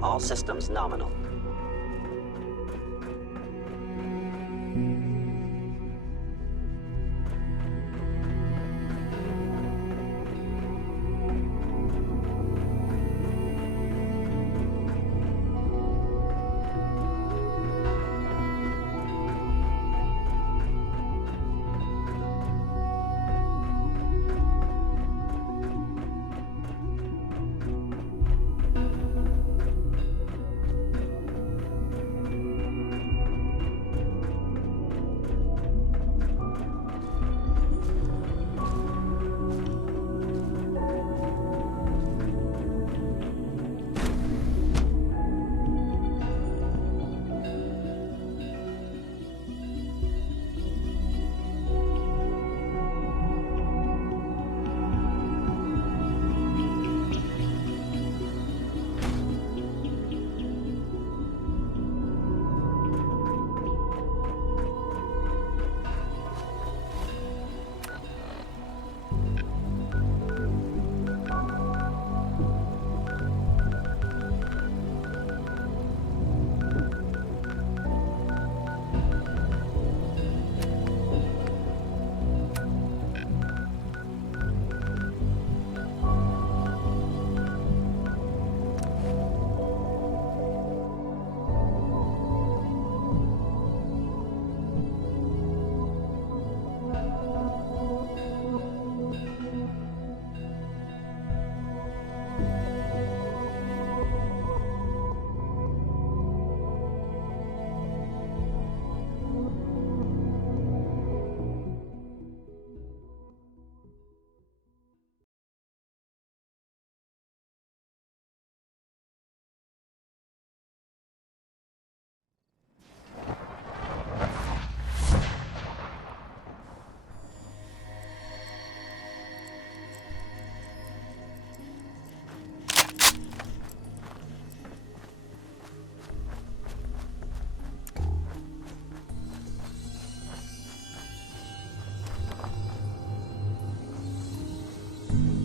All systems nominal.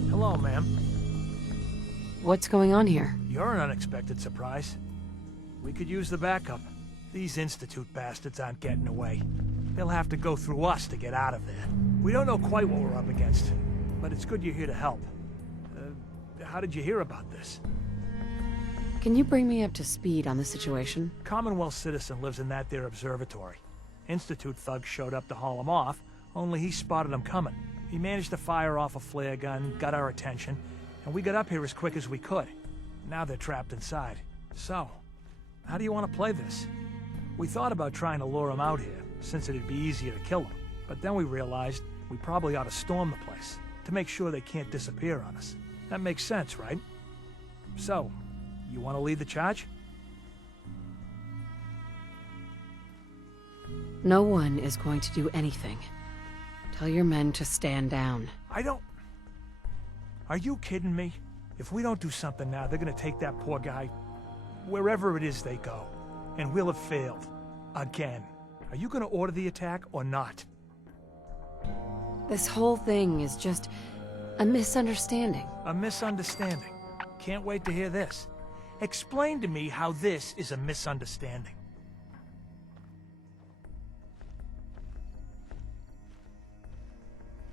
Hello, ma'am. What's going on here? You're an unexpected surprise. We could use the backup. These Institute bastards aren't getting away. They'll have to go through us to get out of there. We don't know quite what we're up against, but it's good you're here to help. How did you hear about this? Can you bring me up to speed on the situation? Commonwealth citizen lives in that there observatory. Institute thugs showed up to haul him off, only he spotted them coming. He managed to fire off a flare gun, got our attention, and we got up here as quick as we could. Now they're trapped inside. So, how do you want to play this? We thought about trying to lure them out here, since it'd be easier to kill them. But then we realized we probably ought to storm the place, to make sure they can't disappear on us. That makes sense, right? So, you want to lead the charge? No one is going to do anything. Tell your men to stand down. Are you kidding me? If we don't do something now, they're gonna take that poor guy wherever it is they go. And we'll have failed. Again. Are you gonna order the attack or not? This whole thing is just a misunderstanding. A misunderstanding. Can't wait to hear this. Explain to me how this is a misunderstanding.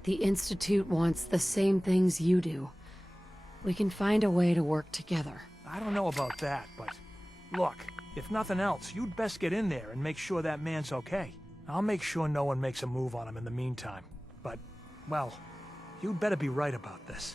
The Institute wants the same things you do. We can find a way to work together. I don't know about that, but... Look, if nothing else, you'd best get in there and make sure that man's okay. I'll make sure no one makes a move on him in the meantime. But, well, you'd better be right about this.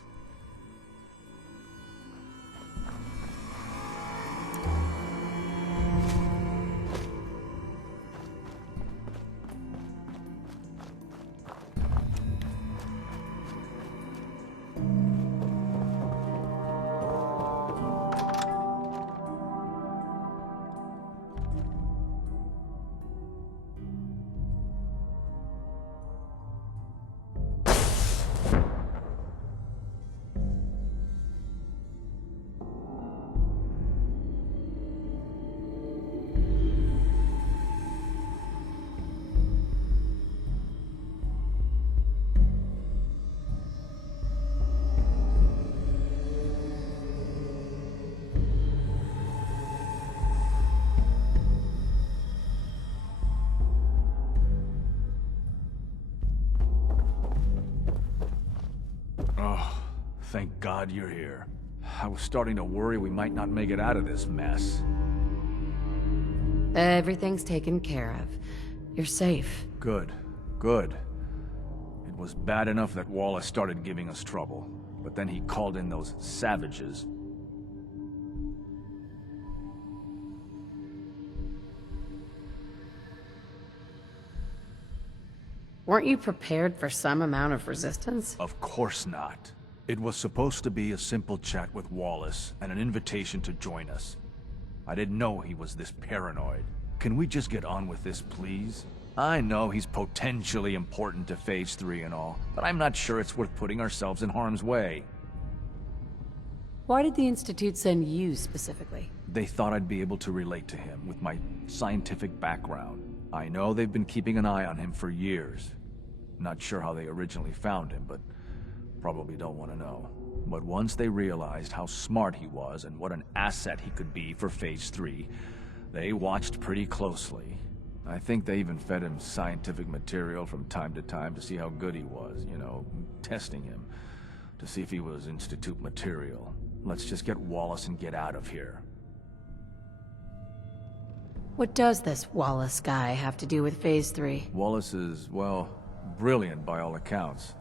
Thank God you're here. I was starting to worry we might not make it out of this mess. Everything's taken care of. You're safe. Good. Good. It was bad enough that Wallace started giving us trouble, but then he called in those savages. Weren't you prepared for some amount of resistance? Of course not. It was supposed to be a simple chat with Wallace and an invitation to join us. I didn't know he was this paranoid. Can we just get on with this, please? I know he's potentially important to Phase 3 and all, but I'm not sure it's worth putting ourselves in harm's way. Why did the Institute send you specifically? They thought I'd be able to relate to him with my scientific background. I know they've been keeping an eye on him for years. Not sure how they originally found him, but probably don't want to know. But once they realized how smart he was and what an asset he could be for Phase 3, they watched pretty closely. I think they even fed him scientific material from time to time to see how good he was, you know, testing him, to see if he was Institute material. Let's just get Wallace and get out of here. What does this Wallace guy have to do with Phase 3? Wallace is, well, brilliant by all accounts.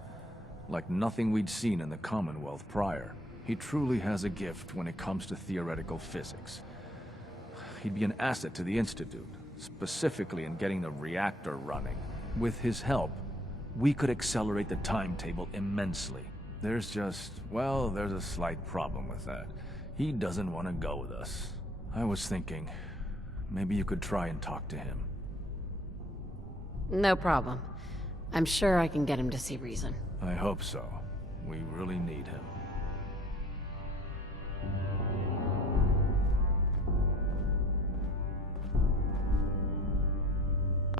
Like nothing we'd seen in the Commonwealth prior. He truly has a gift when it comes to theoretical physics. He'd be an asset to the Institute, specifically in getting the reactor running. With his help, we could accelerate the timetable immensely. There's just, well, there's a slight problem with that. He doesn't want to go with us. I was thinking, maybe you could try and talk to him. No problem. I'm sure I can get him to see reason. I hope so. We really need him.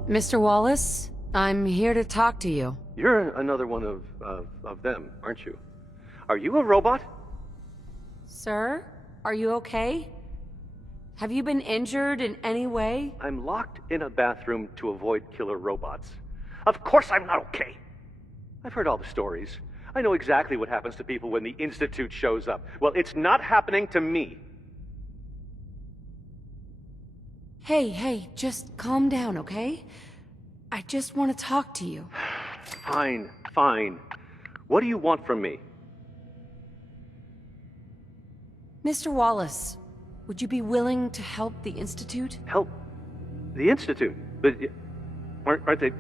Mr. Wallace, I'm here to talk to you. You're another one of them, aren't you? Are you a robot? Sir, are you okay? Have you been injured in any way? I'm locked in a bathroom to avoid killer robots. Of course I'm not okay. I've heard all the stories. I know exactly what happens to people when the Institute shows up. Well, it's not happening to me. Hey, just calm down, okay? I just want to talk to you. Fine, fine. What do you want from me? Mr. Wallace, would you be willing to help the Institute? Help the Institute? But aren't they...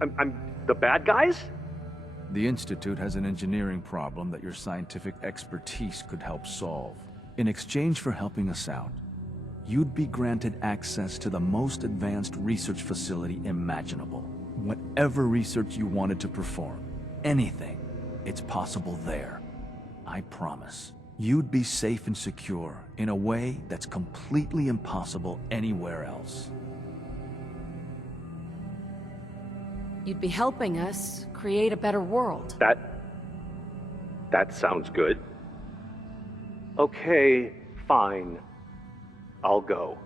I'm the bad guys? The Institute has an engineering problem that your scientific expertise could help solve. In exchange for helping us out, you'd be granted access to the most advanced research facility imaginable. Whatever research you wanted to perform, anything, it's possible there. I promise. You'd be safe and secure in a way that's completely impossible anywhere else. You'd be helping us create a better world. That sounds good. Okay, fine. I'll go.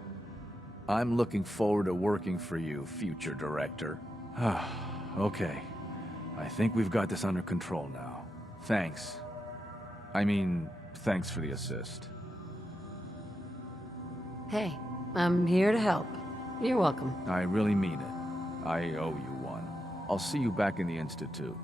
I'm looking forward to working for you, future director. Okay. I think we've got this under control now. Thanks. Thanks for the assist. Hey, I'm here to help. You're welcome. I really mean it. I owe you one. I'll see you back in the Institute.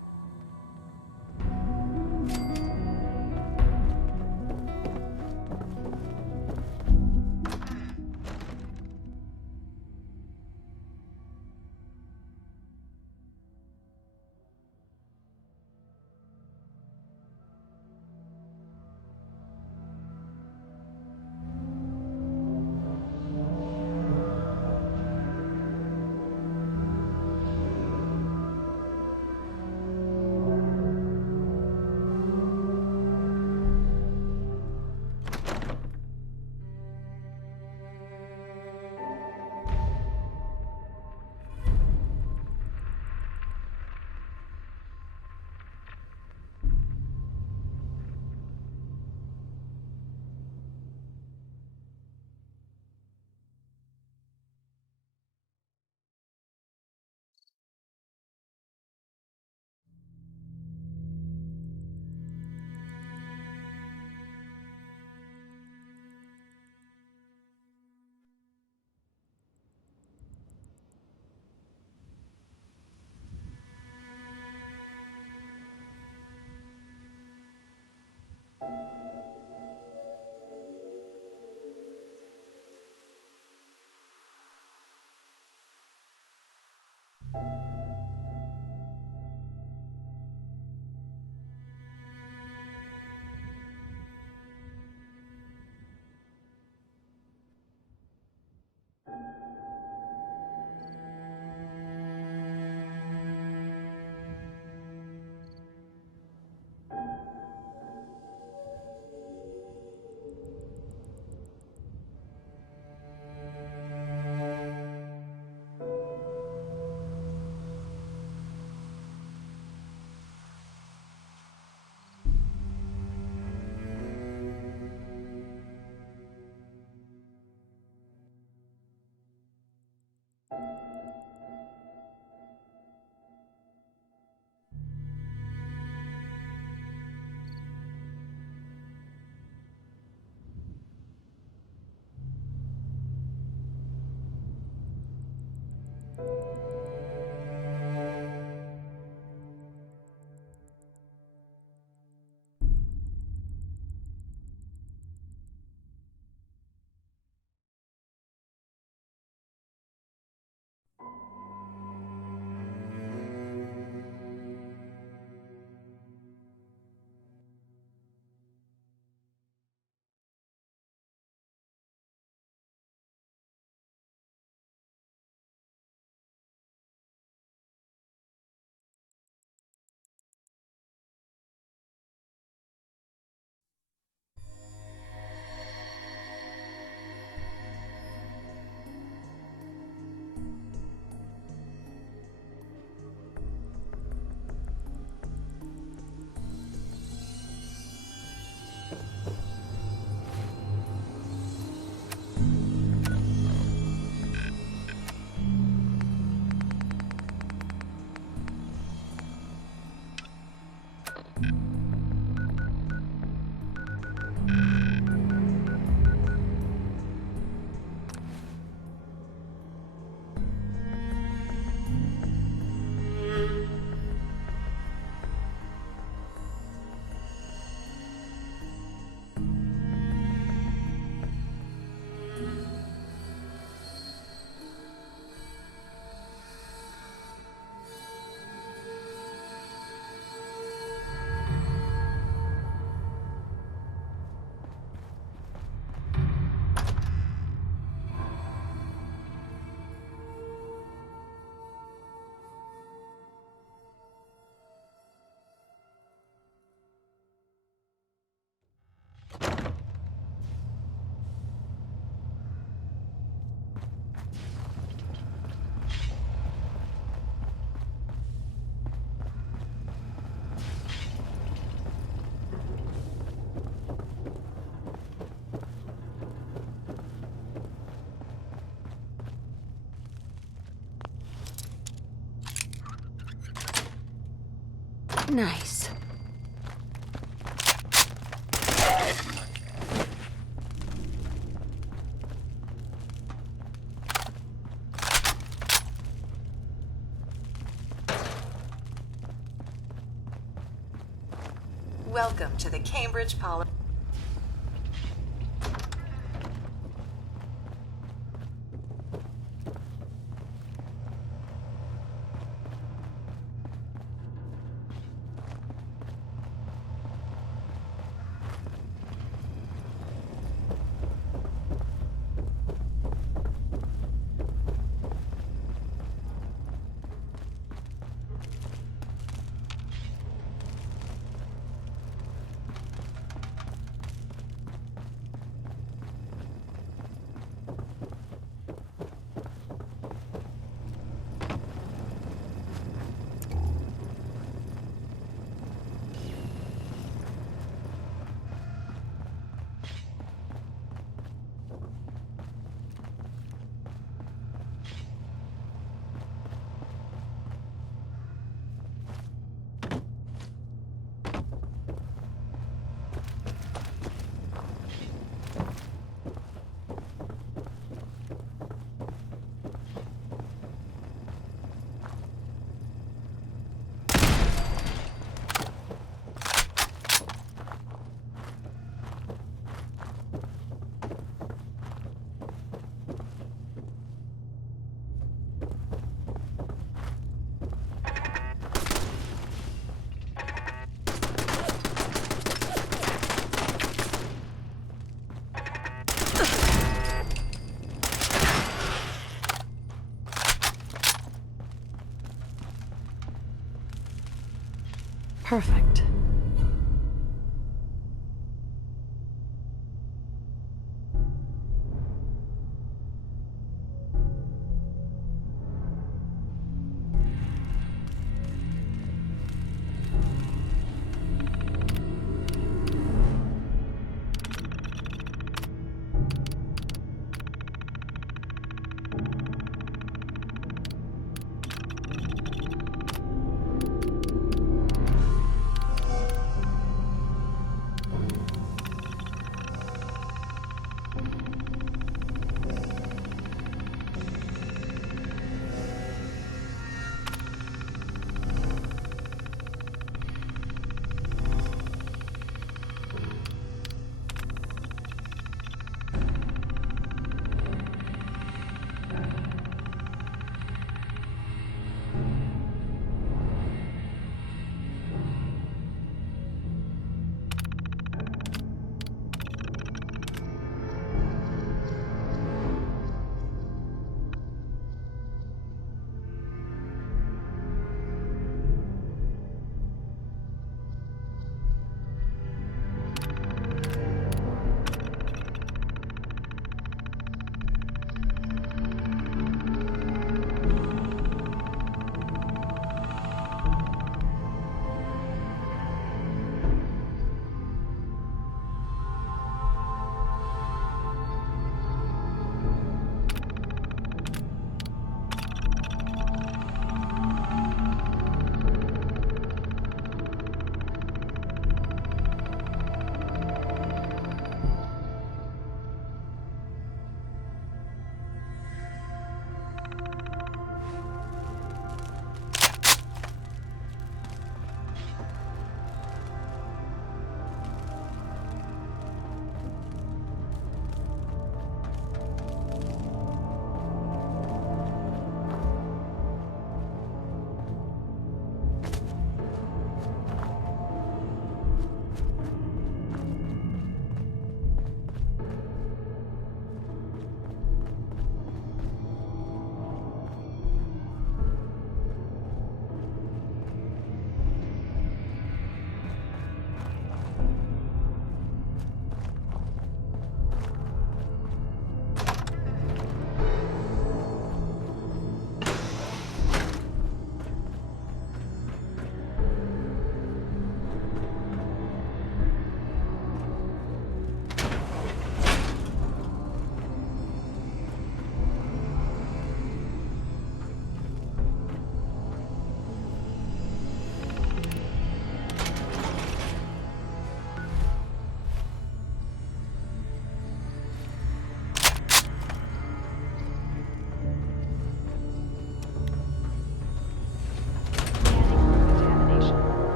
Nice. Welcome to the Cambridge Poly. Perfect.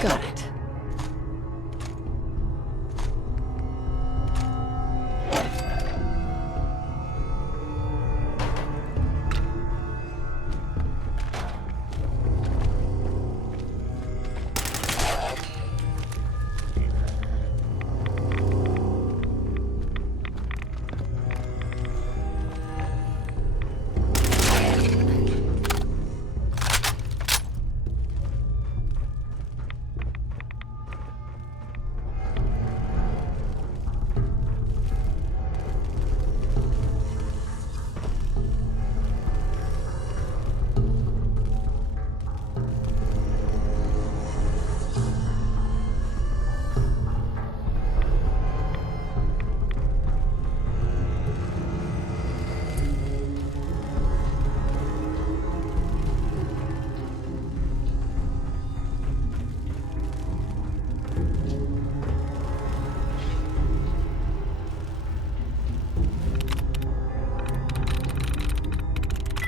Got it.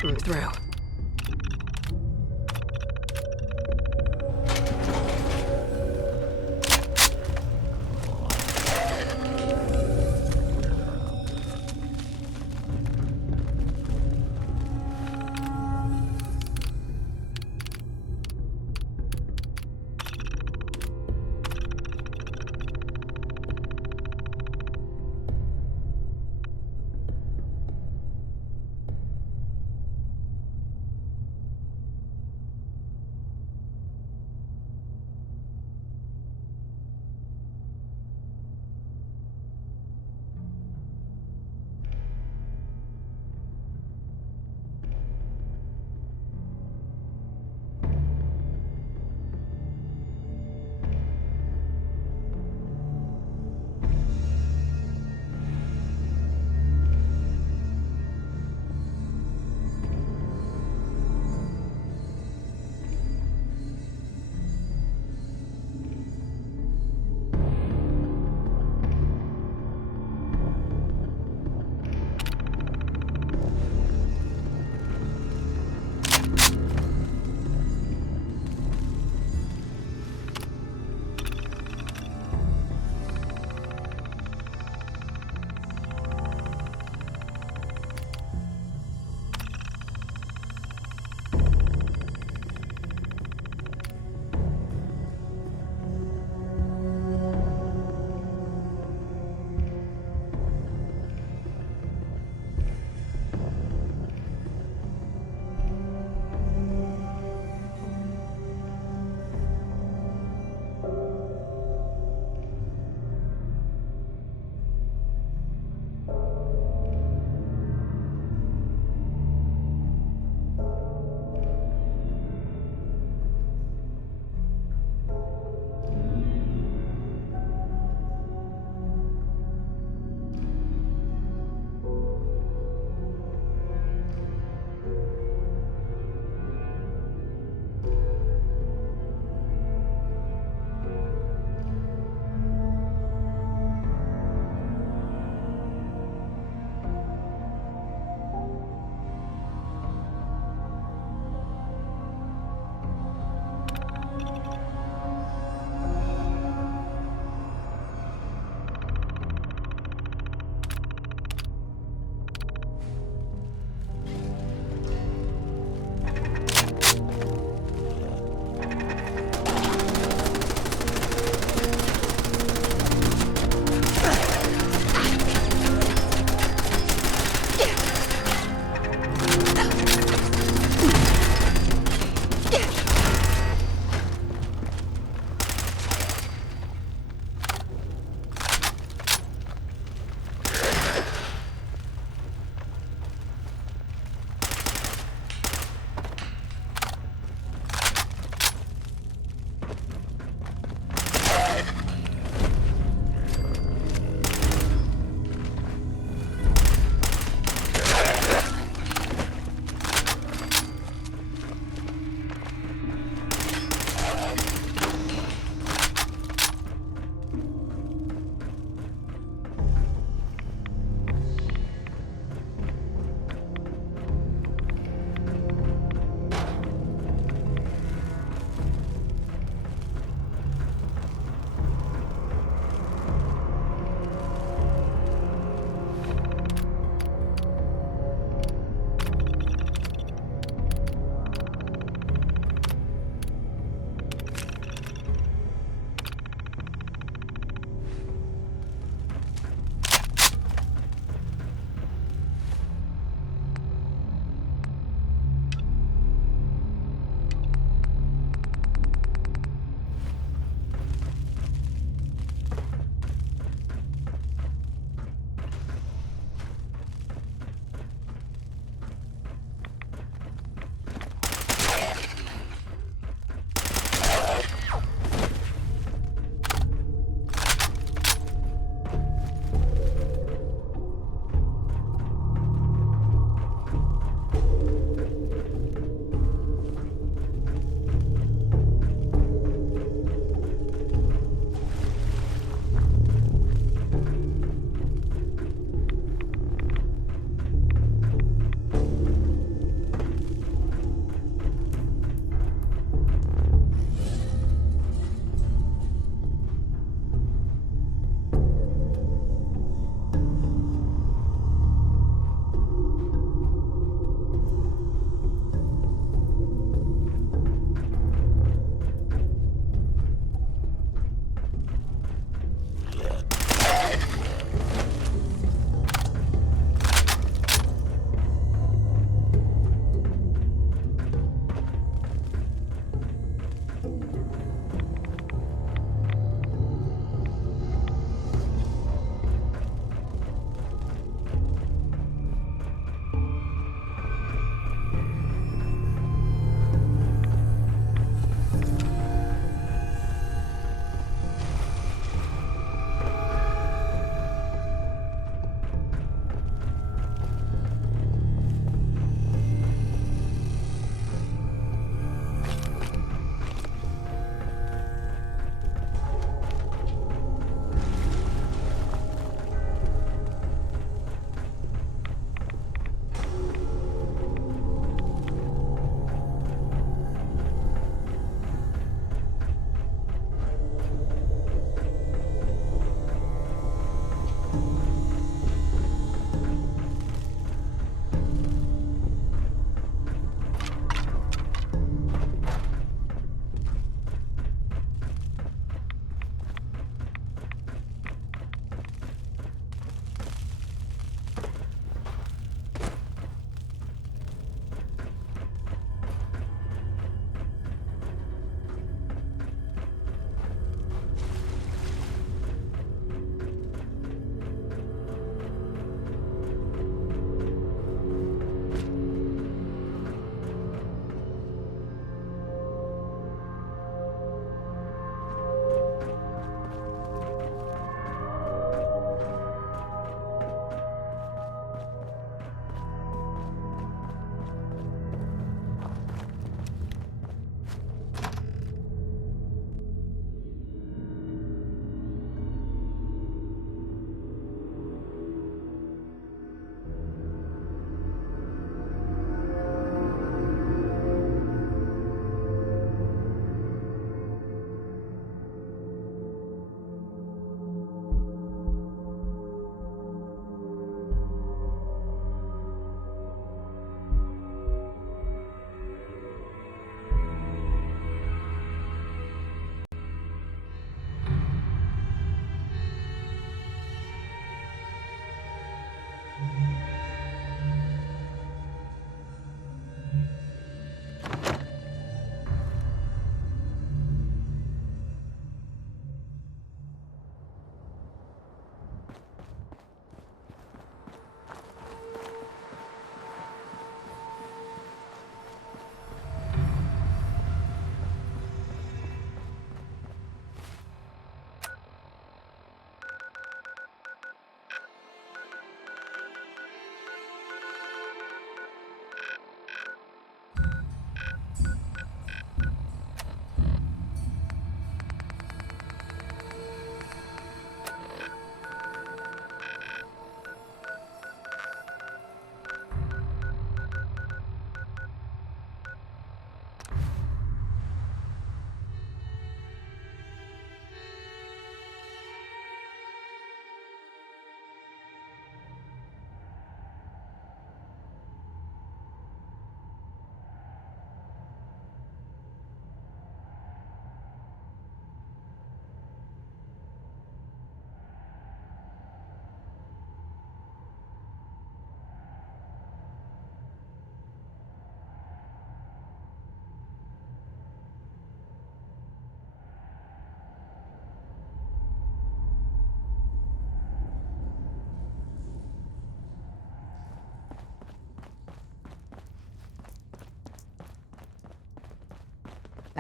I'm through.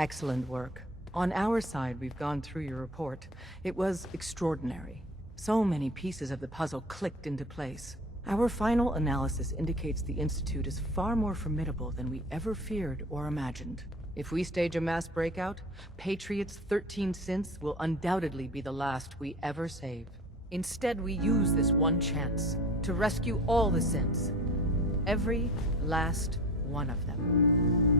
Excellent work. On our side, we've gone through your report. It was extraordinary. So many pieces of the puzzle clicked into place. Our final analysis indicates the Institute is far more formidable than we ever feared or imagined. If we stage a mass breakout, Patriot's 13 synths will undoubtedly be the last we ever save. Instead, we use this one chance to rescue all the synths. Every last one of them.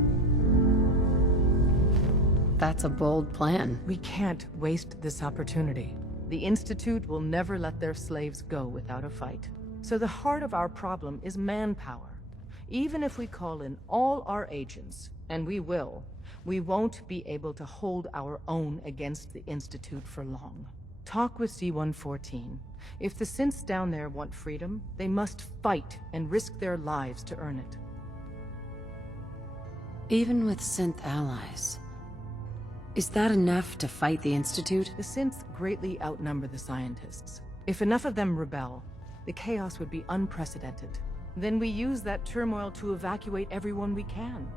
That's a bold plan. We can't waste this opportunity. The Institute will never let their slaves go without a fight. So the heart of our problem is manpower. Even if we call in all our agents, and we will, we won't be able to hold our own against the Institute for long. Talk with C-114. If the synths down there want freedom, they must fight and risk their lives to earn it. Even with synth allies, is that enough to fight the Institute? The synths greatly outnumber the scientists. If enough of them rebel, the chaos would be unprecedented. Then we use that turmoil to evacuate everyone we can.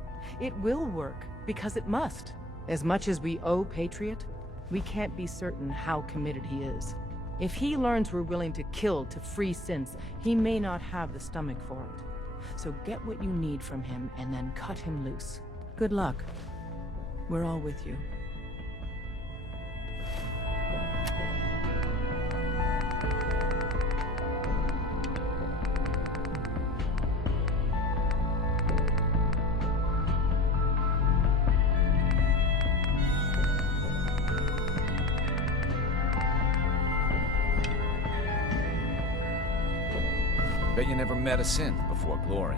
It will work, because it must. As much as we owe Patriot, we can't be certain how committed he is. If he learns we're willing to kill to free synths, he may not have the stomach for it. So get what you need from him and then cut him loose. Good luck. We're all with you. Bet you never met a synth before Glory.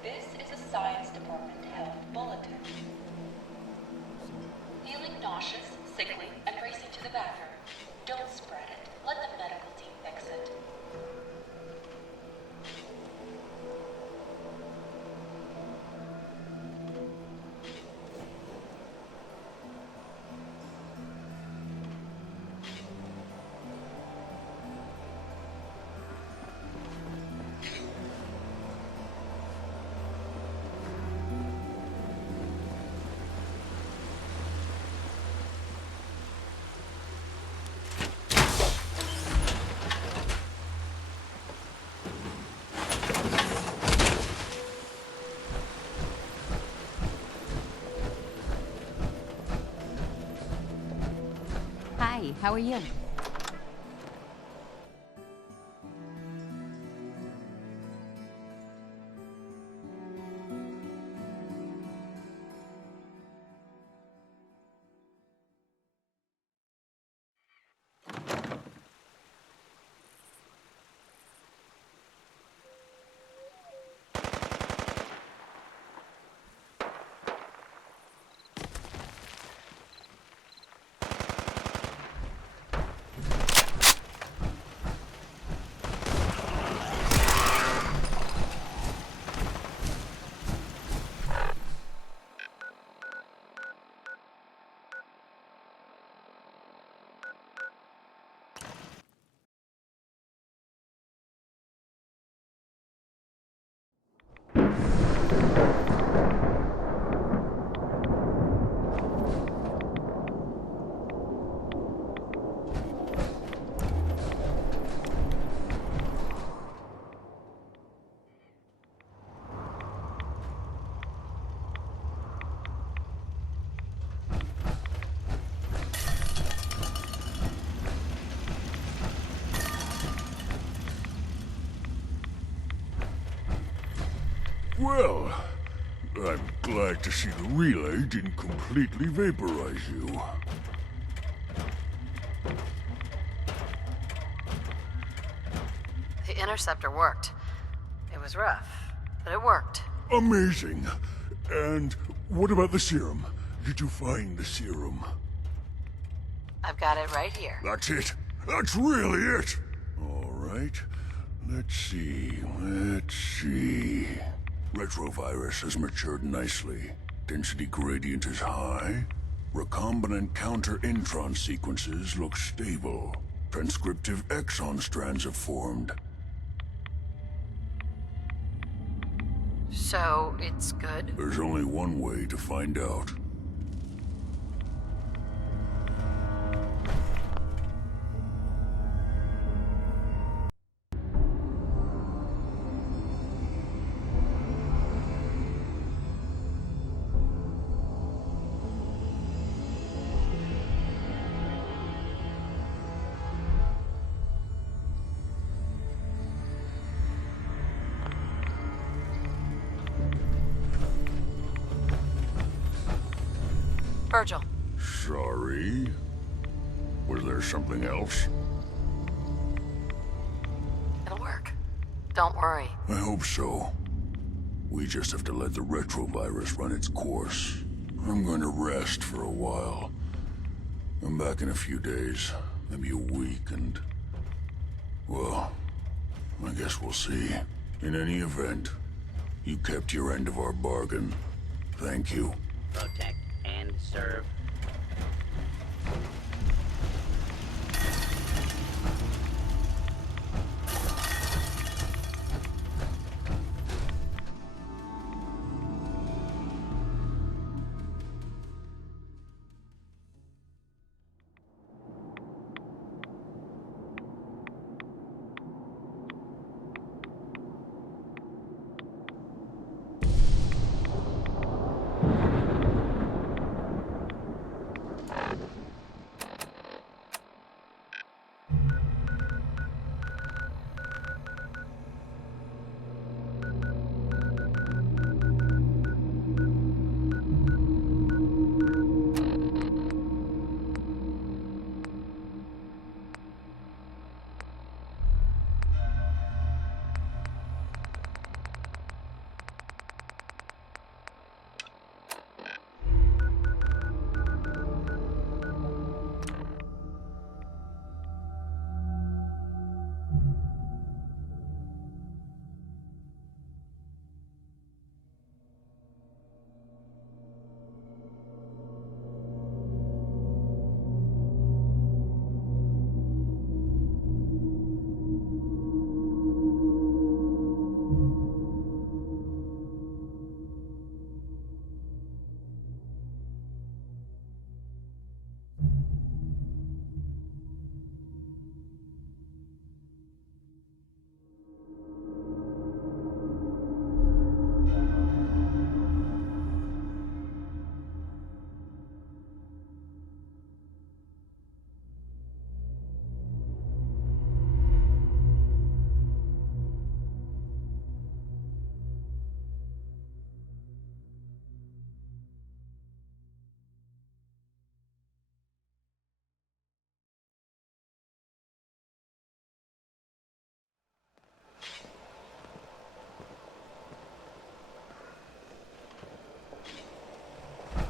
This is a Science Department Health Bulletin. Feeling nauseous, sickly, and racing to the bathroom? Don't spread it. Let the medical team fix it. Hi, how are you? Well, I'm glad to see the relay didn't completely vaporize you. The interceptor worked. It was rough, but it worked. Amazing. And what about the serum? Did you find the serum? I've got it right here. That's it. That's really it. All right. Let's see. Retrovirus has matured nicely. Density gradient is high. Recombinant counter-intron sequences look stable. Transcriptive exon strands have formed. So, it's good? There's only one way to find out. Virgil. Sorry? Was there something else? It'll work. Don't worry. I hope so. We just have to let the retrovirus run its course. I'm going to rest for a while. I'm back in a few days, maybe a week, and... well, I guess we'll see. In any event, you kept your end of our bargain. Thank you. Protect and serve.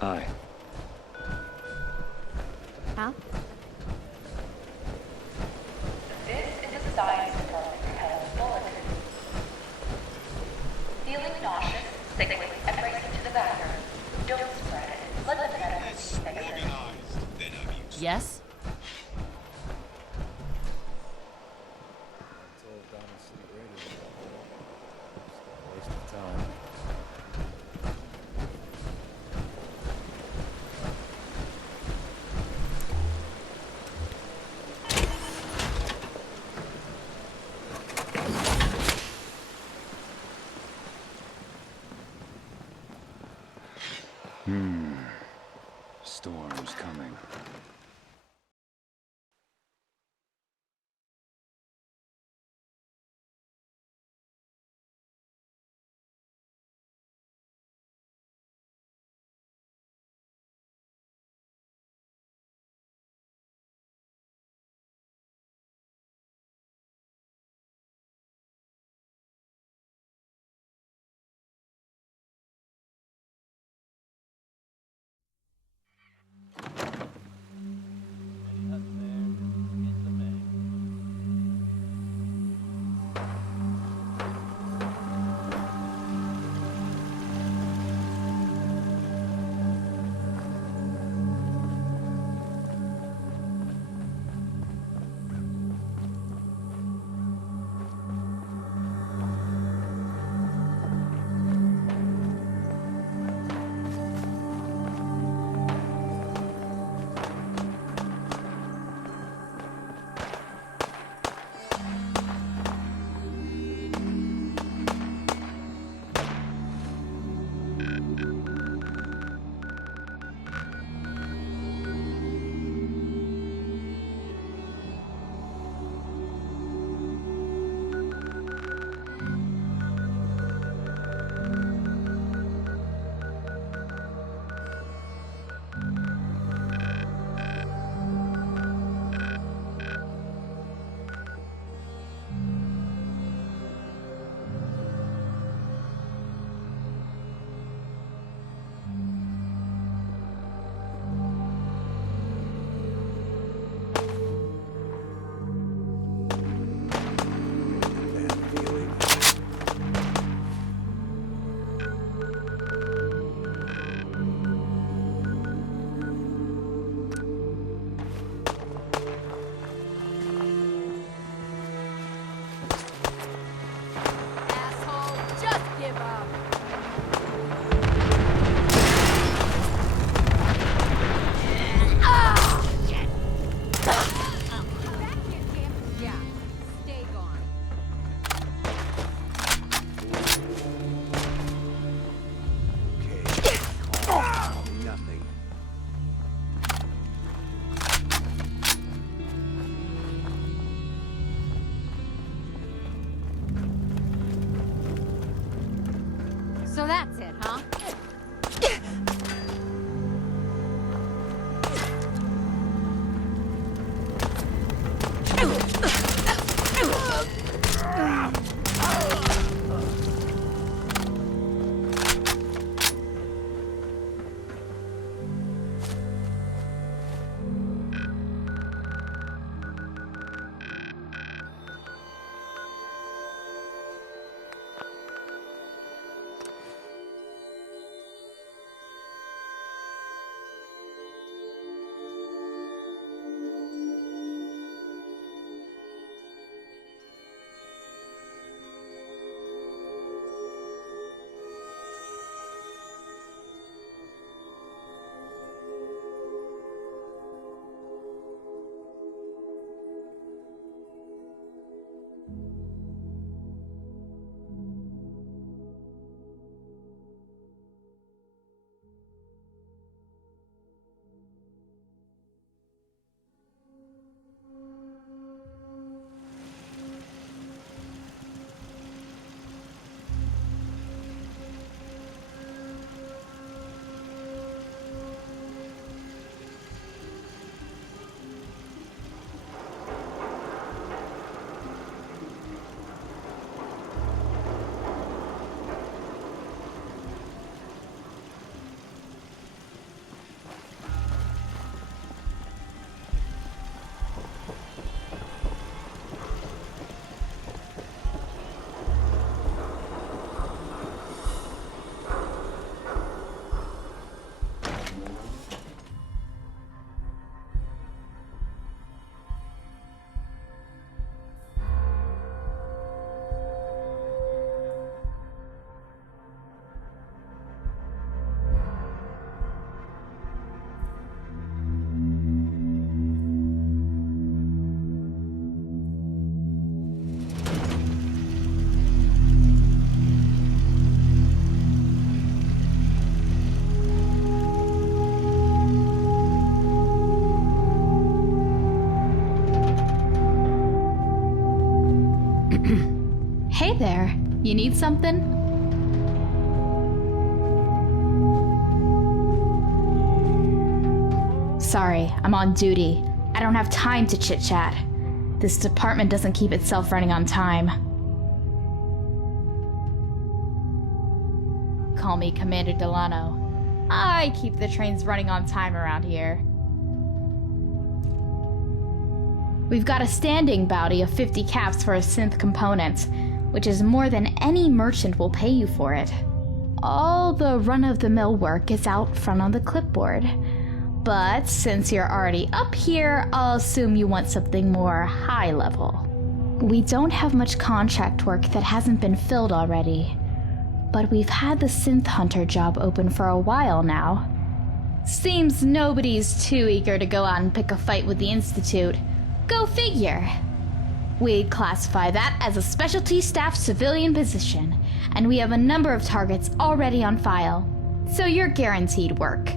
Hi. Huh? This is a science department health bulletin. Feeling nauseous, sickly, and racing to the bathroom. Don't spread it. Let the medical team fix it. Yes? Storm's coming. So that's it, huh? Hey there, you need something? Sorry, I'm on duty. I don't have time to chit-chat. This department doesn't keep itself running on time. Call me Commander Delano. I keep the trains running on time around here. We've got a standing bounty of 50 caps for a synth component, which is more than any merchant will pay you for it. All the run-of-the-mill work is out front on the clipboard. But since you're already up here, I'll assume you want something more high-level. We don't have much contract work that hasn't been filled already, but we've had the synth hunter job open for a while now. Seems nobody's too eager to go out and pick a fight with the Institute. Go figure. We'd classify that as a specialty staff civilian position, and we have a number of targets already on file, so you're guaranteed work.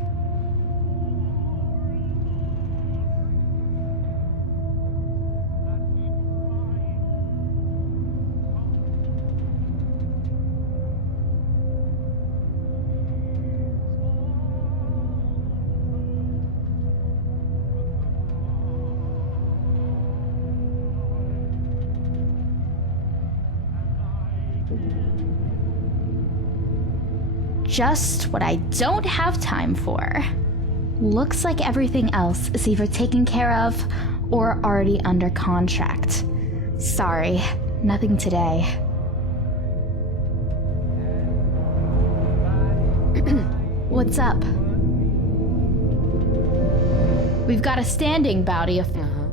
Just what I don't have time for. Looks like everything else is either taken care of or already under contract. Sorry, nothing today. What's up? We've got a standing bounty of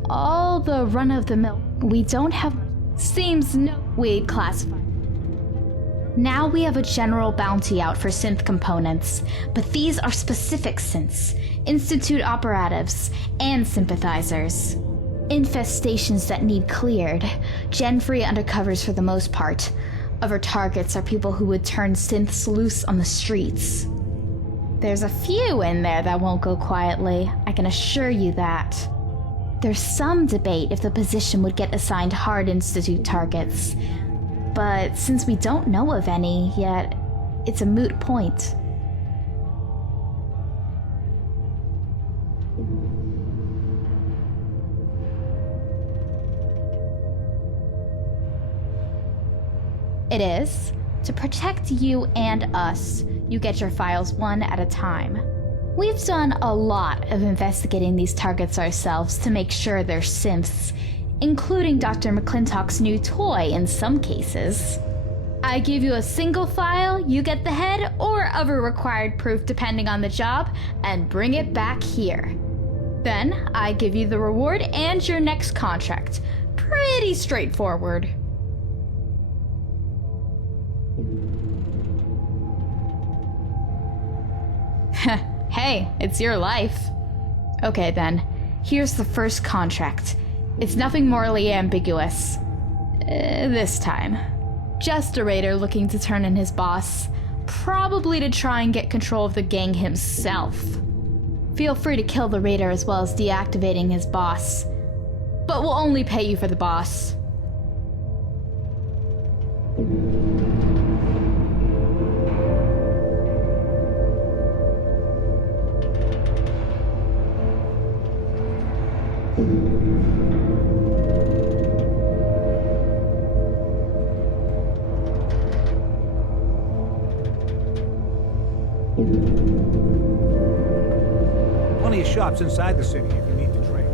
all the run-of-the-mill. We don't have... Seems no... We classify. Now we have a general bounty out for synth components, but these are specific synths, Institute operatives, and sympathizers. Infestations that need cleared, gen-free undercovers for the most part. Other targets are people who would turn synths loose on the streets. There's a few in there that won't go quietly, I can assure you that. There's some debate if the position would get assigned hard Institute targets, but since we don't know of any yet, it's a moot point. It is. To protect you and us, you get your files one at a time. We've done a lot of investigating these targets ourselves to make sure they're synths, including Dr. McClintock's new toy in some cases. I give you a single file, you get the head or other required proof depending on the job, and bring it back here. Then I give you the reward and your next contract. Pretty straightforward. Hey, it's your life. Okay then, here's the first contract. It's nothing morally ambiguous. This time. Just a raider looking to turn in his boss. Probably to try and get control of the gang himself. Feel free to kill the raider as well as deactivating his boss. But we'll only pay you for the boss. Plenty of shops inside the city if you need to trade.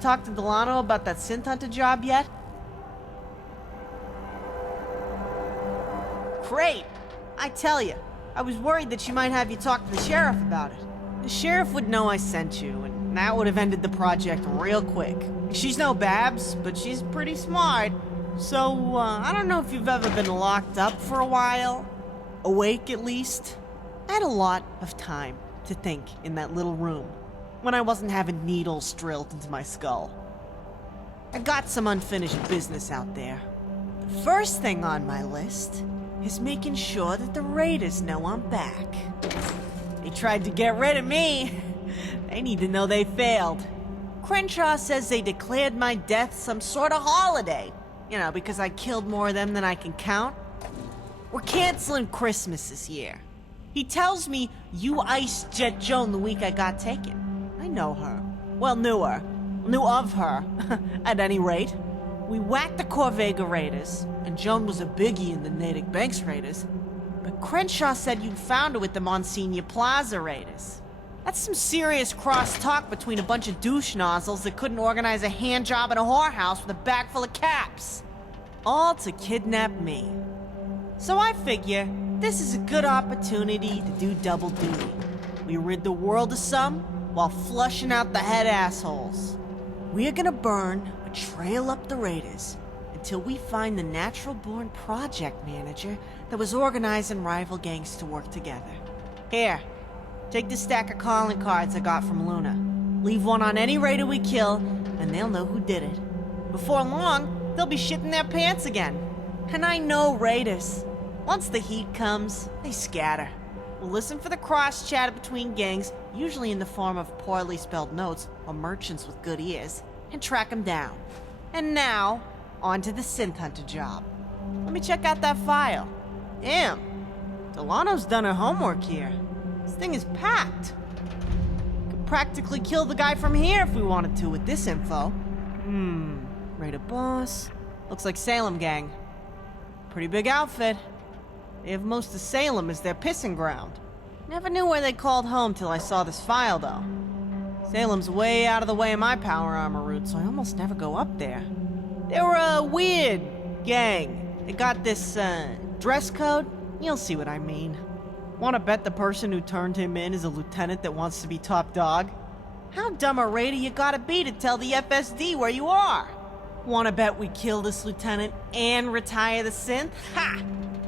Talk to Delano about that synth hunter job yet? Great! I tell you, I was worried that she might have you talk to the sheriff about it. The sheriff would know I sent you, and that would have ended the project real quick. She's no Babs, but she's pretty smart. So, I don't know if you've ever been locked up for a while. Awake, at least. I had a lot of time to think in that little room. When I wasn't having needles drilled into my skull. I got some unfinished business out there. The first thing on my list is making sure that the Raiders know I'm back. They tried to get rid of me. They need to know they failed. Crenshaw says they declared my death some sort of holiday. You know, because I killed more of them than I can count. We're canceling Christmas this year. He tells me you iced Jet Joan the week I got taken. I know her. Well, knew of her, at any rate. We whacked the Corvega Raiders, and Joan was a biggie in the Natick Banks Raiders. But Crenshaw said you'd found her with the Monsignor Plaza Raiders. That's some serious cross-talk between a bunch of douche nozzles that couldn't organize a hand job in a whorehouse with a bag full of caps. All to kidnap me. So I figure this is a good opportunity to do double duty. We rid the world of some, while flushing out the head assholes. We're gonna burn a trail up the Raiders until we find the natural-born project manager that was organizing rival gangs to work together. Here, take this stack of calling cards I got from Luna. Leave one on any Raider we kill, and they'll know who did it. Before long, they'll be shitting their pants again. And I know Raiders. Once the heat comes, they scatter. We'll listen for the cross-chatter between gangs, usually in the form of poorly spelled notes or merchants with good ears, and track them down. And now, on to the synth hunter job. Let me check out that file. Damn, Delano's done her homework here. This thing is packed. Could practically kill the guy from here if we wanted to with this info. Raider boss. Looks like Salem gang. Pretty big outfit. They have most of Salem as their pissing ground. Never knew where they called home till I saw this file, though. Salem's way out of the way of my power armor route, so I almost never go up there. They were a weird gang. They got this, dress code? You'll see what I mean. Wanna bet the person who turned him in is a lieutenant that wants to be top dog? How dumb a raider you gotta be to tell the FSD where you are? Wanna bet we kill this lieutenant and retire the synth? Ha!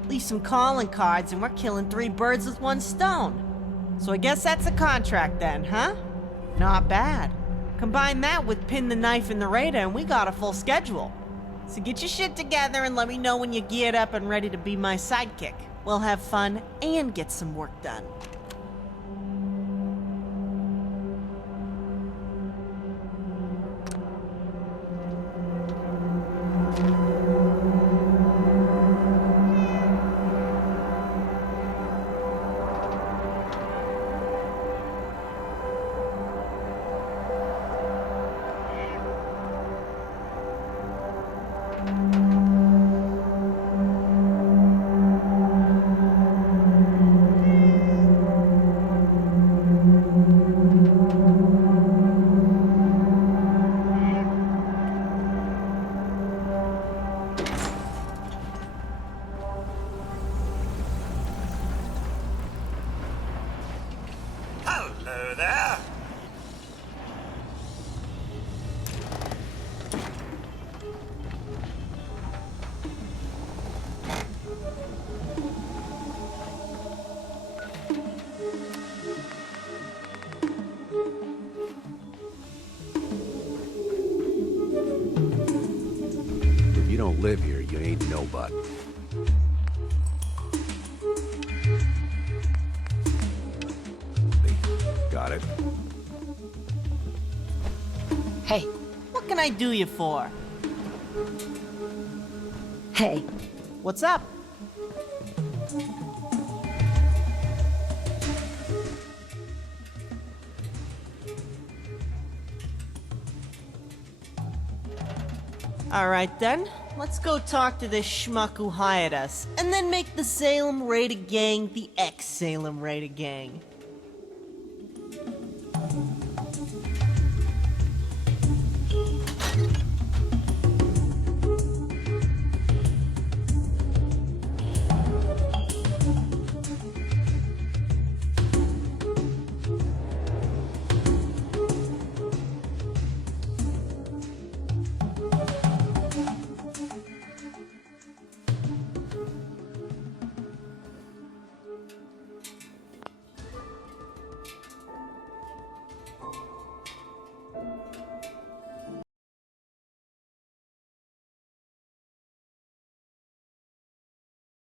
Leave some calling cards and we're killing 3 birds with 1 stone. So I guess that's a contract then, huh? Not bad. Combine that with pin the knife in the raider and we got a full schedule. So get your shit together and let me know when you're geared up and ready to be my sidekick. We'll have fun and get some work done. Hello there. If you don't live here, you ain't nobody. Got it? Hey, what can I do you for? Hey. What's up? Alright then, let's go talk to this schmuck who hired us, and then make the Salem Raider Gang the ex-Salem Raider Gang.